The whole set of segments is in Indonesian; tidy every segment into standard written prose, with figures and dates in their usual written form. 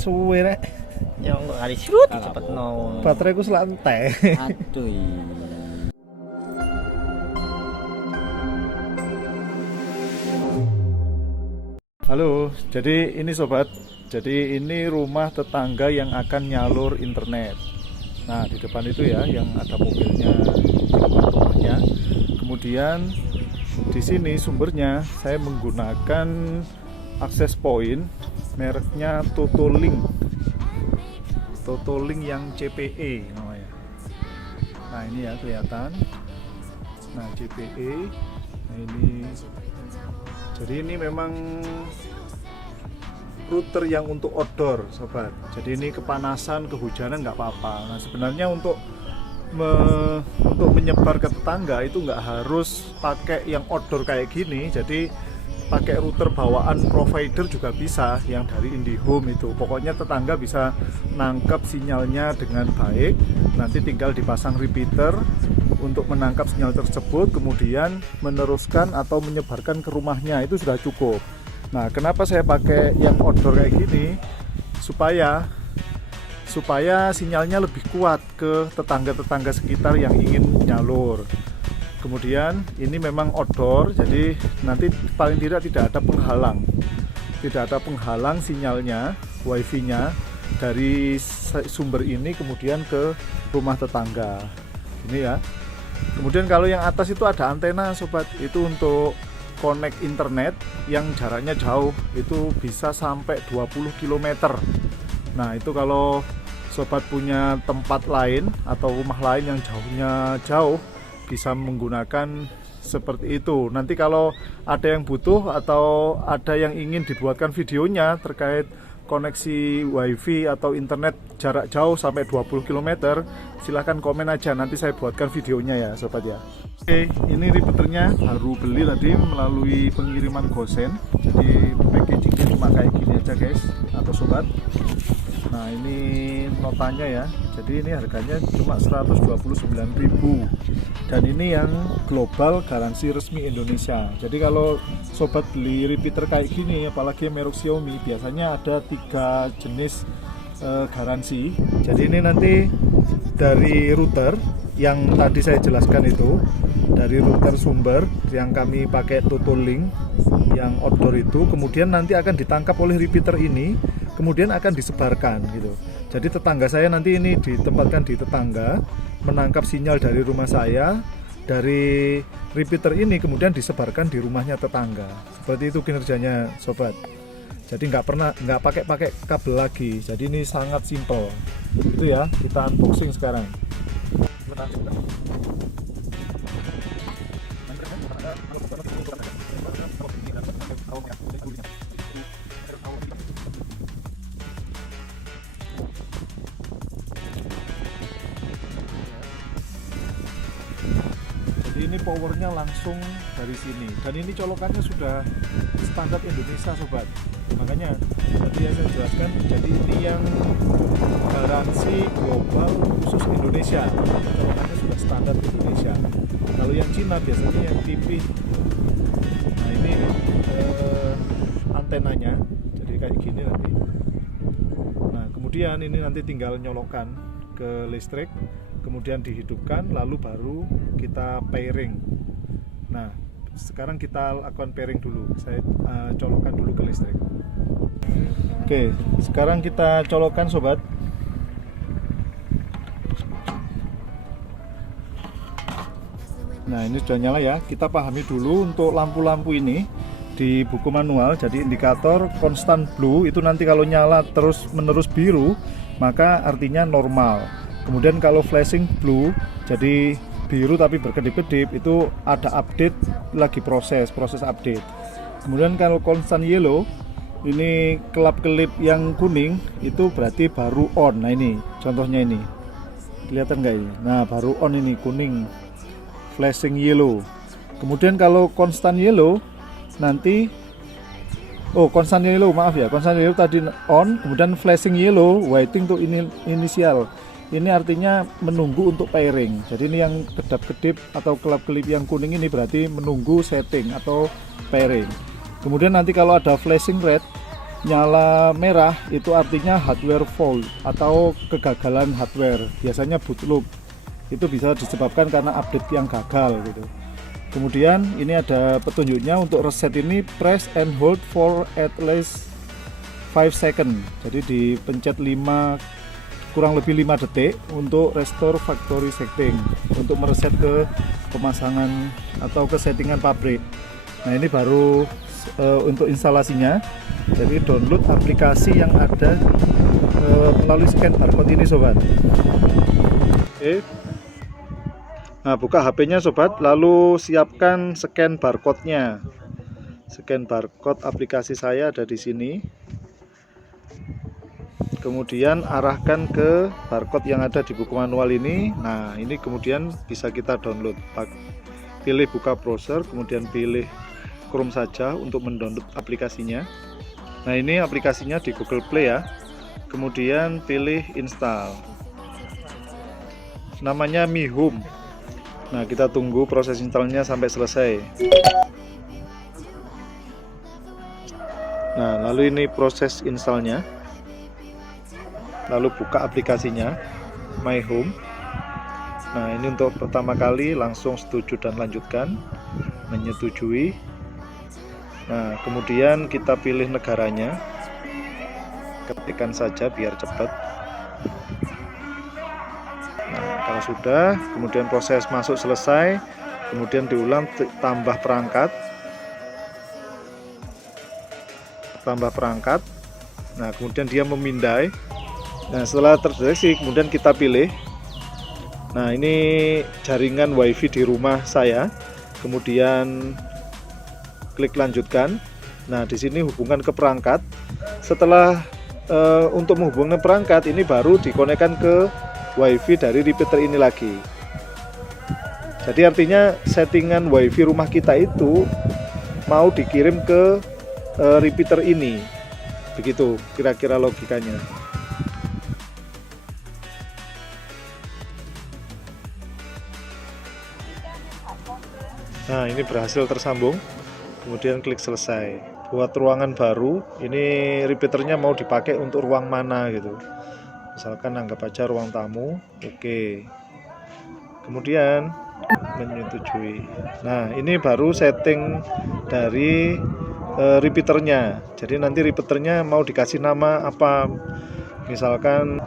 suwe rek. Ya enggak kali shoot cepet no. Bateraiku selantai. Aduh. Halo, jadi ini sobat. Jadi ini rumah tetangga yang akan nyalur internet. Nah, di depan itu ya yang ada mobilnya di depan rumahnya. Kemudian di sini sumbernya saya menggunakan access point mereknya Totolink. Totolink yang CPE namanya. Nah, ini ya kelihatan. Nah, CPE. Nah, ini. Jadi ini memang router yang untuk outdoor, sobat. Jadi ini kepanasan, kehujanan nggak apa-apa. Nah, sebenarnya untuk menyebar ke tetangga itu nggak harus pakai yang outdoor kayak gini. Jadi pakai router bawaan provider juga bisa, yang dari IndiHome itu. Pokoknya tetangga bisa nangkap sinyalnya dengan baik. Nanti tinggal dipasang repeater untuk menangkap sinyal tersebut, kemudian meneruskan atau menyebarkan ke rumahnya, itu sudah cukup. Nah, kenapa saya pakai yang outdoor kayak gini? Supaya sinyalnya lebih kuat ke tetangga-tetangga sekitar yang ingin nyalur. Kemudian ini memang outdoor, jadi nanti paling tidak ada penghalang. Tidak ada penghalang sinyalnya, wifi-nya dari sumber ini kemudian ke rumah tetangga. Ini ya. Kemudian kalau yang atas itu ada antena, sobat. Itu untuk connect internet yang jaraknya jauh, itu bisa sampai 20 km. Nah, itu kalau sobat punya tempat lain atau rumah lain yang jauhnya jauh, bisa menggunakan seperti itu. Nanti kalau ada yang butuh atau ada yang ingin dibuatkan videonya terkait koneksi wifi atau internet jarak jauh sampai 20 km, silahkan komen aja, nanti saya buatkan videonya ya sobat ya. Oke, ini repeaternya baru beli tadi melalui pengiriman Gosen. Jadi packagingnya cuma kayak gini aja guys atau sobat. Nah, ini notanya ya. Jadi ini harganya cuma 129.000. Dan ini yang global, garansi resmi Indonesia. Jadi kalau sobat beli repeater kayak gini, apalagi merek Xiaomi, biasanya ada 3 jenis garansi. Jadi ini nanti dari router yang tadi saya jelaskan itu, dari router sumber yang kami pakai Totolink yang outdoor itu, kemudian nanti akan ditangkap oleh repeater ini, kemudian akan disebarkan gitu. Jadi tetangga saya nanti ini ditempatkan di tetangga, menangkap sinyal dari rumah saya, dari repeater ini kemudian disebarkan di rumahnya tetangga. Seperti itu kinerjanya sobat. Jadi nggak pakai kabel lagi. Jadi ini sangat simple. Itu ya, kita unboxing sekarang. Ini powernya langsung dari sini, dan ini colokannya sudah standar Indonesia sobat. Makanya tadi saya jelaskan, jadi ini yang garansi global khusus Indonesia, colokannya sudah standar Indonesia. Kalau yang Cina biasanya yang tipis. Nah, ini antenanya jadi kayak gini nanti. Nah, kemudian ini nanti tinggal nyolokan ke listrik, kemudian dihidupkan, lalu baru kita pairing. Nah, sekarang kita lakukan pairing dulu. Saya colokkan dulu ke listrik. Oke, sekarang kita colokkan sobat. Nah, ini sudah nyala ya. Kita pahami dulu untuk lampu-lampu ini di buku manual. Jadi indikator constant blue itu nanti kalau nyala terus menerus biru, maka artinya normal. Kemudian kalau flashing blue, jadi biru tapi berkedip-kedip, itu ada update, lagi proses update. Kemudian kalau constant yellow, ini kelap-kelip yang kuning, itu berarti baru on. Nah, ini contohnya ini, kelihatan nggak ini? Nah, baru on ini, kuning, flashing yellow. Kemudian kalau constant yellow, nanti constant yellow tadi on, kemudian flashing yellow, waiting to initial. Ini artinya menunggu untuk pairing. Jadi ini yang kedap-kedip atau kelap-kelip yang kuning ini berarti menunggu setting atau pairing. Kemudian nanti kalau ada flashing red, nyala merah itu artinya hardware fault atau kegagalan hardware, biasanya bootloop. Itu bisa disebabkan karena update yang gagal gitu. Kemudian ini ada petunjuknya untuk reset ini, press and hold for at least 5 second. Jadi dipencet kurang lebih 5 detik untuk restore factory setting, untuk mereset ke pemasangan atau ke settingan pabrik. Nah ini baru untuk instalasinya. Jadi download aplikasi yang ada melalui scan barcode ini sobat. Oke. Nah buka HP-nya sobat, lalu siapkan scan barcode-nya. Scan barcode aplikasi saya ada di sini. Kemudian arahkan ke barcode yang ada di buku manual ini. Nah ini kemudian bisa kita download. Pilih buka browser, kemudian pilih Chrome saja untuk mendownload aplikasinya. Nah ini aplikasinya di Google Play ya. Kemudian pilih install. Namanya Mi Home. Nah kita tunggu proses installnya sampai selesai. Nah lalu ini proses installnya. Lalu buka aplikasinya My Home. Nah ini untuk pertama kali langsung setuju dan lanjutkan, menyetujui. Nah kemudian kita pilih negaranya, ketikkan saja biar cepat. Nah kalau sudah, kemudian proses masuk selesai, kemudian diulang tambah perangkat. Nah kemudian dia memindai. Nah setelah terdeteksi kemudian kita pilih. Nah ini jaringan WiFi di rumah saya. Kemudian klik lanjutkan. Nah di sini hubungkan ke perangkat. Setelah untuk menghubungkan perangkat ini baru dikonekkan ke WiFi dari repeater ini lagi. Jadi artinya settingan WiFi rumah kita itu mau dikirim ke repeater ini. Begitu kira-kira logikanya. Nah ini berhasil tersambung. Kemudian klik selesai. Buat ruangan baru, ini repeaternya mau dipakai untuk ruang mana gitu. Misalkan anggap aja ruang tamu. Oke. Kemudian menyetujui. Nah ini baru setting dari repeaternya. Jadi nanti repeaternya mau dikasih nama apa. Misalkan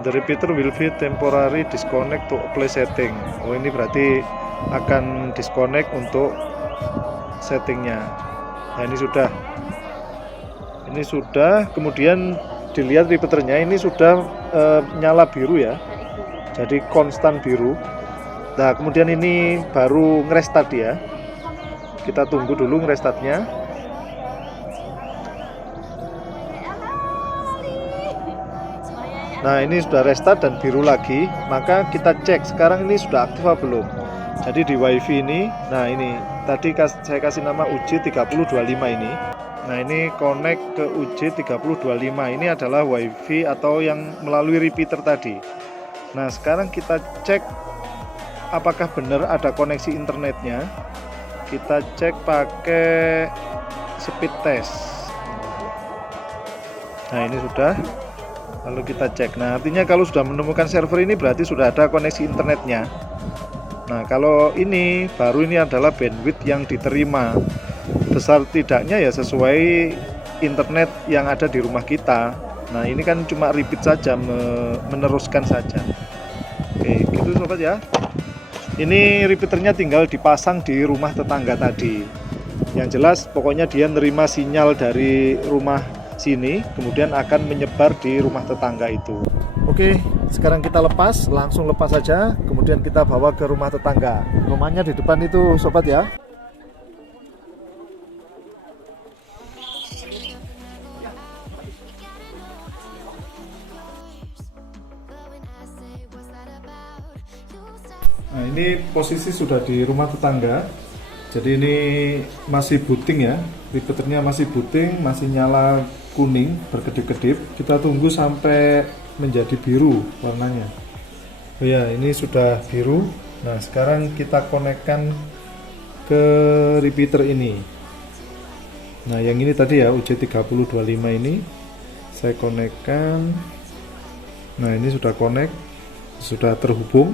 the repeater will be temporary disconnect to apply setting. Oh ini berarti akan disconnect untuk settingnya. Nah ini sudah. Kemudian dilihat repeaternya ini sudah nyala biru ya. Jadi konstan biru. Nah kemudian ini baru ngerestart ya. Kita tunggu dulu ngerestartnya. Nah ini sudah restart dan biru lagi, maka kita cek sekarang ini sudah aktif apa belum. Jadi di WiFi ini, nah ini tadi saya kasih nama UJ3025 ini. Nah ini connect ke UJ3025, ini adalah WiFi atau yang melalui repeater tadi. Nah sekarang kita cek apakah benar ada koneksi internetnya. Kita cek pakai speed test. Nah ini sudah. Lalu kita cek. Nah artinya kalau sudah menemukan server ini berarti sudah ada koneksi internetnya. Nah kalau ini baru ini adalah bandwidth yang diterima. Besar tidaknya ya sesuai internet yang ada di rumah kita. Nah ini kan cuma repeat saja, meneruskan saja. Oke gitu sobat ya. Ini repeaternya tinggal dipasang di rumah tetangga tadi. Yang jelas pokoknya dia nerima sinyal dari rumah sini, kemudian akan menyebar di rumah tetangga itu. Oke, sekarang kita langsung lepas saja, kemudian kita bawa ke rumah tetangga. Rumahnya di depan itu sobat ya. Nah ini posisi sudah di rumah tetangga. Jadi ini masih booting ya, repeaternya masih booting, masih nyala kuning berkedip-kedip. Kita tunggu sampai menjadi biru warnanya. Oh ya ini sudah biru. Nah sekarang kita konekkan ke repeater ini. Nah yang ini tadi ya UJ3025 ini saya konekkan. Nah ini sudah connect, sudah terhubung.